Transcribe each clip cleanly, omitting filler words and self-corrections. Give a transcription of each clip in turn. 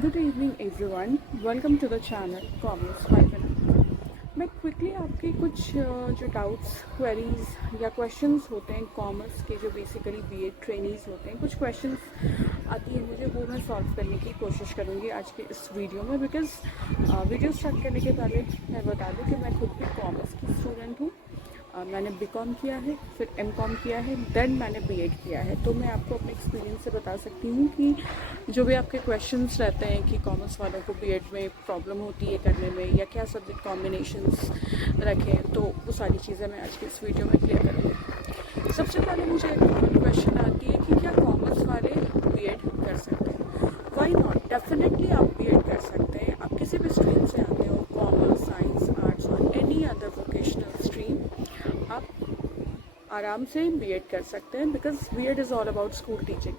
Good evening everyone. Welcome to the channel Commerce 5 मैं quickly आपके कुछ जो डाउट्स क्वेरीज या क्वेश्चंस होते हैं कॉमर्स के, जो बेसिकली बीएड ट्रेनीज होते हैं, कुछ क्वेश्चंस आती है मुझे, वो मैं सॉल्व करने की कोशिश करूँगी आज के इस वीडियो में। बिकॉज वीडियो स्टार्ट करने के पहले मैं बता दूँ कि मैं खुद भी कॉमर्स की स्टूडेंट हूँ। मैंने बीकॉम किया है, फिर एमकॉम किया है, देन मैंने बीएड किया है। तो मैं आपको अपने एक्सपीरियंस से बता सकती हूँ कि जो भी आपके क्वेश्चंस रहते हैं कि कॉमर्स वालों को बीएड में प्रॉब्लम होती है करने में, या क्या सब्जेक्ट कॉम्बिनेशंस रखें, तो वो सारी चीज़ें मैं आज की इस वीडियो में क्लियर करूँगी। सबसे पहले मुझे एक कॉमन क्वेश्चन आती है कि क्या कॉमर्स वाले बीएड कर सकते हैं? वाई नॉट, डेफिनेटली आप बीएड कर सकते हैं। आप किसी भी स्ट्रीम से आते हो, कॉमर्स, साइंस, आर्ट्स और एनी अदर वोकेशनल स्ट्रीम, आप आराम से बीएड कर सकते हैं। Because BEd is all about school teaching.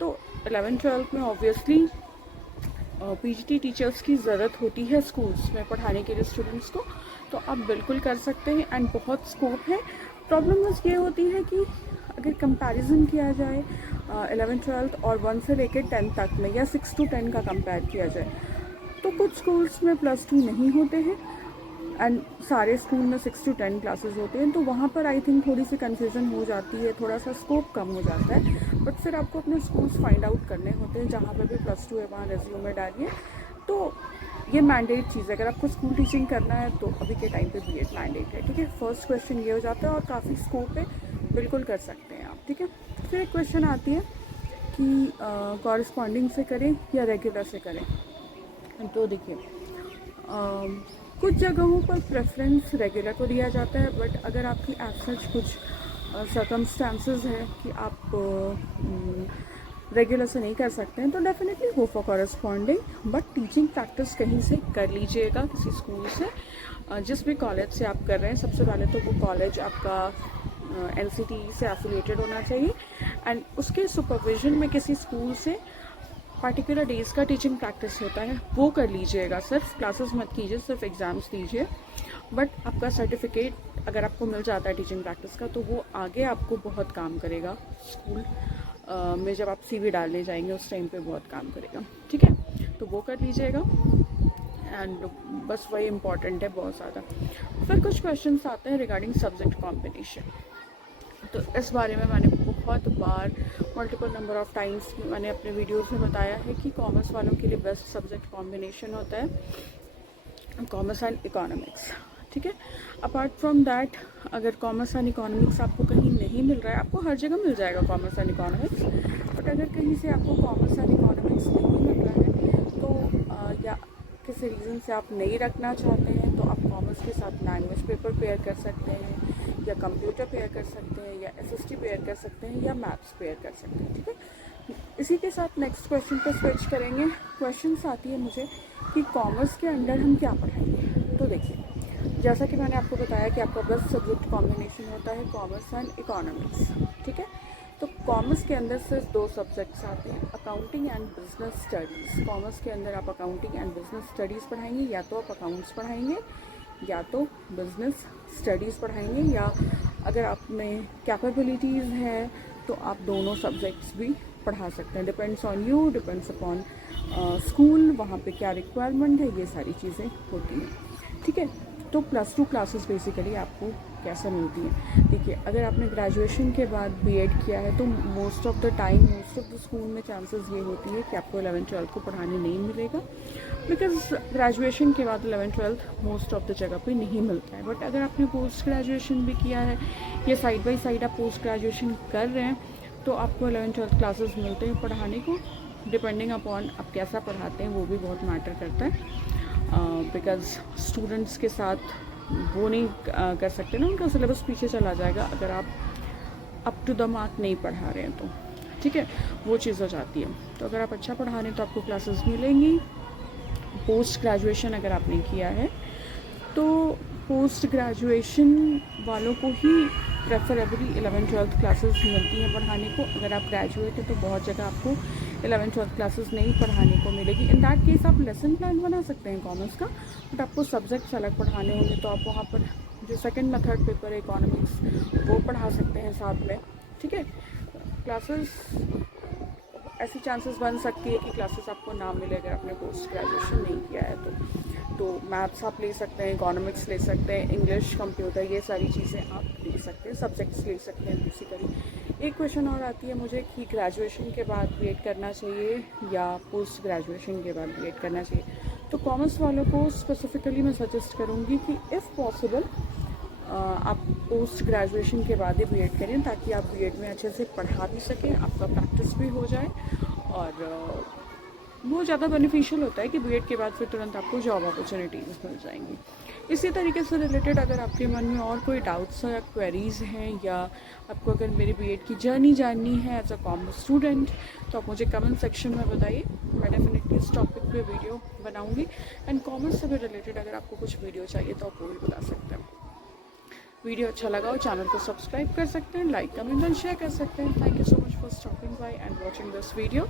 तो 11th-12th में ऑब्वियसली पीजीटी टीचर्स की ज़रूरत होती है स्कूल्स में पढ़ाने के लिए स्टूडेंट्स को, तो आप बिल्कुल कर सकते हैं एंड बहुत स्कोप है। प्रॉब्लम बस ये होती है कि अगर कंपैरिजन किया जाए 11th-12th और 1 से लेकर 10 तक में, या 6 to 10 का कंपेयर किया जाए, तो कुछ स्कूल्स में +2 नहीं होते हैं एंड सारे स्कूल में 6 to 10 क्लासेस होते हैं। तो वहाँ पर आई थिंक थोड़ी सी कन्फ्यूज़न हो जाती है, थोड़ा सा स्कोप कम हो जाता है। बट फिर आपको अपने स्कूल्स फाइंड आउट करने होते हैं जहाँ पर भी +2 है, वहाँ रेज्यूम में डालिए। तो ये मैंडेट चीज़ है, अगर आपको स्कूल टीचिंग करना है तो अभी के टाइम पे बीएड मैंडेट है। ठीक है, फर्स्ट क्वेश्चन ये हो जाता है और काफ़ी स्कोप है, बिल्कुल कर सकते हैं आप। ठीक है, फिर एक क्वेश्चन आती है कि कॉरस्पॉन्डिंग से करें या रेगुलर से करें। तो देखिए, कुछ जगहों पर प्रेफरेंस रेगुलर को दिया जाता है, बट अगर आपकी एज सच कुछ सर्कमस्टांसेस है कि आप रेगुलर से नहीं कर सकते हैं, तो definitely go for corresponding. But teaching practice कहीं से कर लीजिएगा, किसी स्कूल से, जिस भी कॉलेज से आप कर रहे हैं। सबसे पहले तो वो कॉलेज आपका एनसीटी से एफिलिएटेड होना चाहिए एंड उसके सुपरविजन में किसी स्कूल से पार्टिकुलर डेज़ का टीचिंग प्रैक्टिस होता है, वो कर लीजिएगा। सिर्फ क्लासेस मत कीजिए, सिर्फ एग्ज़ाम्स दीजिए। बट आपका सर्टिफिकेट अगर आपको मिल जाता है टीचिंग प्रैक्टिस का, तो वो आगे आपको बहुत काम करेगा। स्कूल में जब आप सीवी डालने जाएंगे उस टाइम पे बहुत काम करेगा। ठीक है, तो वो कर लीजिएगा एंड बस वही इम्पॉर्टेंट है बहुत ज़्यादा। फिर कुछ क्वेश्चंस आते हैं रिगार्डिंग सब्जेक्ट कॉम्बिनेशन। तो इस बारे में मैंने बहुत बार, मल्टीपल नंबर ऑफ़ टाइम्स मैंने अपने वीडियोस में बताया है कि कॉमर्स वालों के लिए बेस्ट सब्जेक्ट कॉम्बिनेशन होता है कॉमर्स एंड इकोनॉमिक्स। ठीक है, अपार्ट फ्रॉम दैट, अगर कॉमर्स एंड इकोनॉमिक्स आपको कहीं नहीं मिल रहा है, आपको हर जगह मिल जाएगा कॉमर्स एंड इकोनॉमिक्स, बट अगर कहीं से आपको कॉमर्स एंड इकोनॉमिक्स नहीं मिल रहा है, तो या किसी रीज़न से आप नहीं रखना चाहते हैं, तो आप कॉमर्स के साथ लैंग्वेज पेपर पेयर कर सकते हैं, या कंप्यूटर पेयर कर सकते हैं, या एसएसटी पेयर कर सकते हैं, या मैथ्स पेयर कर सकते हैं। ठीक है, इसी के साथ नेक्स्ट क्वेश्चन पर स्विच करेंगे। क्वेश्चंस आती है मुझे कि कॉमर्स के अंडर हम क्या पढ़ाएंगे। तो देखिए, जैसा कि मैंने आपको बताया कि आपका बेस्ट सब्जेक्ट कॉम्बिनेशन होता है कॉमर्स एंड इकोनॉमिक्स। ठीक है, तो कॉमर्स के अंदर सिर्फ 2 सब्जेक्ट्स आते हैं, accounting and business studies. Commerce के अंदर आप अकाउंटिंग एंड बिजनेस स्टडीज़ पढ़ाएंगे, या तो आप अकाउंट्स पढ़ाएंगे या तो बिजनेस स्टडीज़ पढ़ाएंगे, या अगर आप में कैपेबिलिटीज़ है तो आप दोनों सब्जेक्ट्स भी पढ़ा सकते हैं। Depends on you, depends upon school, वहाँ पे क्या रिक्वायरमेंट है, ये सारी चीज़ें होती हैं। ठीक है, तो +2 क्लासेस बेसिकली आपको कैसे मिलती हैं। देखिए, अगर आपने ग्रेजुएशन के बाद बीएड किया है, तो most of the time, most of the school में चांसेस ये होती है कि आपको 11th-12th को पढ़ाने नहीं मिलेगा, बिकॉज ग्रेजुएशन के बाद 11th-12th मोस्ट ऑफ द जगह पे नहीं मिलता है। बट अगर आपने पोस्ट ग्रेजुएशन भी किया है, या साइड बाई साइड आप पोस्ट ग्रेजुएशन कर रहे हैं, तो आपको 11th-12th क्लासेस मिलते हैं पढ़ाने को। डिपेंडिंग अपॉन आप कैसा पढ़ाते हैं, वो भी बहुत मैटर करता है। बिकॉज स्टूडेंट्स के साथ वो नहीं कर सकते ना, उनका सिलेबस पीछे चला जाएगा अगर आप अप टू द मार्क नहीं पढ़ा रहे हैं तो। ठीक है, वो चीज़ हो जाती है। तो अगर आप अच्छा पढ़ा रहे हैं तो आपको क्लासेस मिलेंगी। पोस्ट ग्रेजुएशन अगर आपने किया है, तो पोस्ट ग्रेजुएशन वालों को ही प्रेफरेबली 11th-12th क्लासेस मिलती हैं पढ़ाने को। अगर आप ग्रेजुएट हैं तो बहुत जगह आपको 11th-12th क्लासेस नहीं पढ़ाने को मिलेगी। इन दैट केस आप लेसन प्लान बना सकते हैं कॉमर्स का, बट आपको सब्जेक्ट्स अलग पढ़ाने होंगे, तो आप वहाँ पर जो सेकंड मेथड पेपर है इकोनॉमिक्स, वो पढ़ा सकते हैं साथ में। ठीक है, क्लासेस ऐसी चांसेस बन सकती है कि क्लासेस आपको ना मिले अगर आपने पोस्ट ग्रेजुएशन नहीं किया है तो मैथ्स आप ले सकते हैं, इकोनॉमिक्स ले सकते हैं, इंग्लिश, कंप्यूटर, ये सारी चीज़ें आप ले सकते हैं, सब्जेक्ट्स ले सकते हैं बेसिकली। एक क्वेश्चन और आती है मुझे कि ग्रेजुएशन के बाद बीएड करना चाहिए या पोस्ट ग्रेजुएशन के बाद बीएड करना चाहिए। तो कॉमर्स वालों को स्पेसिफिकली मैं सजेस्ट करूँगी कि इफ़ पॉसिबल आप पोस्ट ग्रेजुएशन के बाद ही बीएड करें, ताकि आप बीएड में अच्छे से पढ़ा भी सकें, आपका प्रैक्टिस भी हो जाए, और वो ज़्यादा बेनिफिशियल होता है कि बीएड के बाद फिर तुरंत आपको जॉब अपॉर्चुनिटीज़ मिल जाएंगी। इसी तरीके से रिलेटेड अगर आपके मन में और कोई डाउट्स या क्वेरीज़ हैं, या आपको अगर मेरी बीएड की जर्नी जाननी है एज अ कॉमर्स स्टूडेंट, तो आप मुझे कमेंट सेक्शन में बताइए। मैं डेफिनेटली इस टॉपिक पे वीडियो बनाऊंगी। एंड कॉमर्स से भी रिलेटेड अगर आपको कुछ वीडियो चाहिए तो आप वो भी बता सकते हैं। वीडियो अच्छा लगा हो चैनल को सब्सक्राइब कर सकते हैं, लाइक, कमेंट एंड शेयर कर सकते हैं। Thank you so much for stopping by and watching this video.